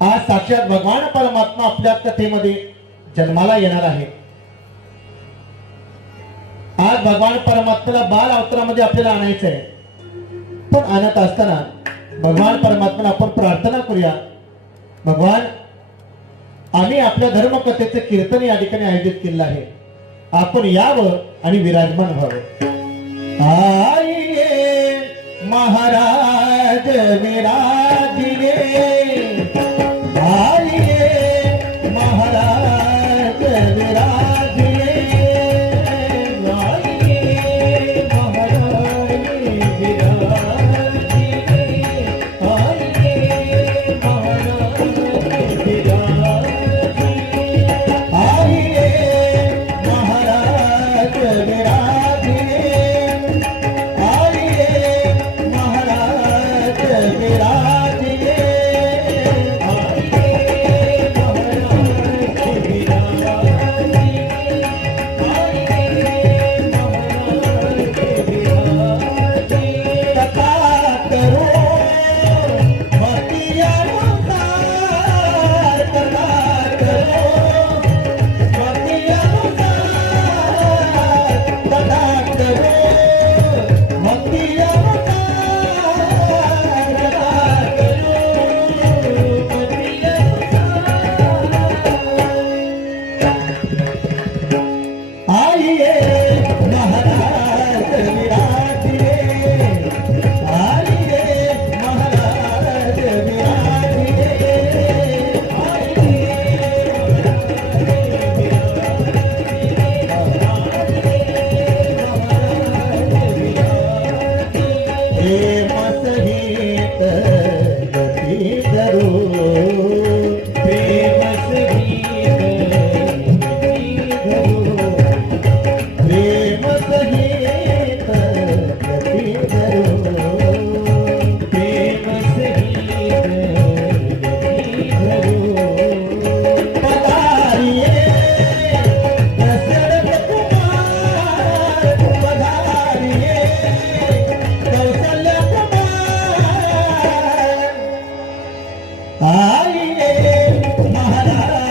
आज साक्षात भगवान परमात्मा आपल्या कथेमध्ये जन्माला येणार आहे। आज भगवान परमात्म्याला बाल अवतारामध्ये आपल्याला आणायचं आहे। पण आणत असताना भगवान परमात्म्याला आपण प्रार्थना करूया, भगवान आम्ही आपल्या धर्मकथेचे कीर्तन या ठिकाणी आयोजित केलं आहे, आपण यावं आणि विराजमान व्हावं। आइए महाराज विराजिए, आइए महाराज विराजिए, आइए महाराज विराजिए, आइए महाराज विराजिए, आइए महाराज विराजिए, आइए महाराज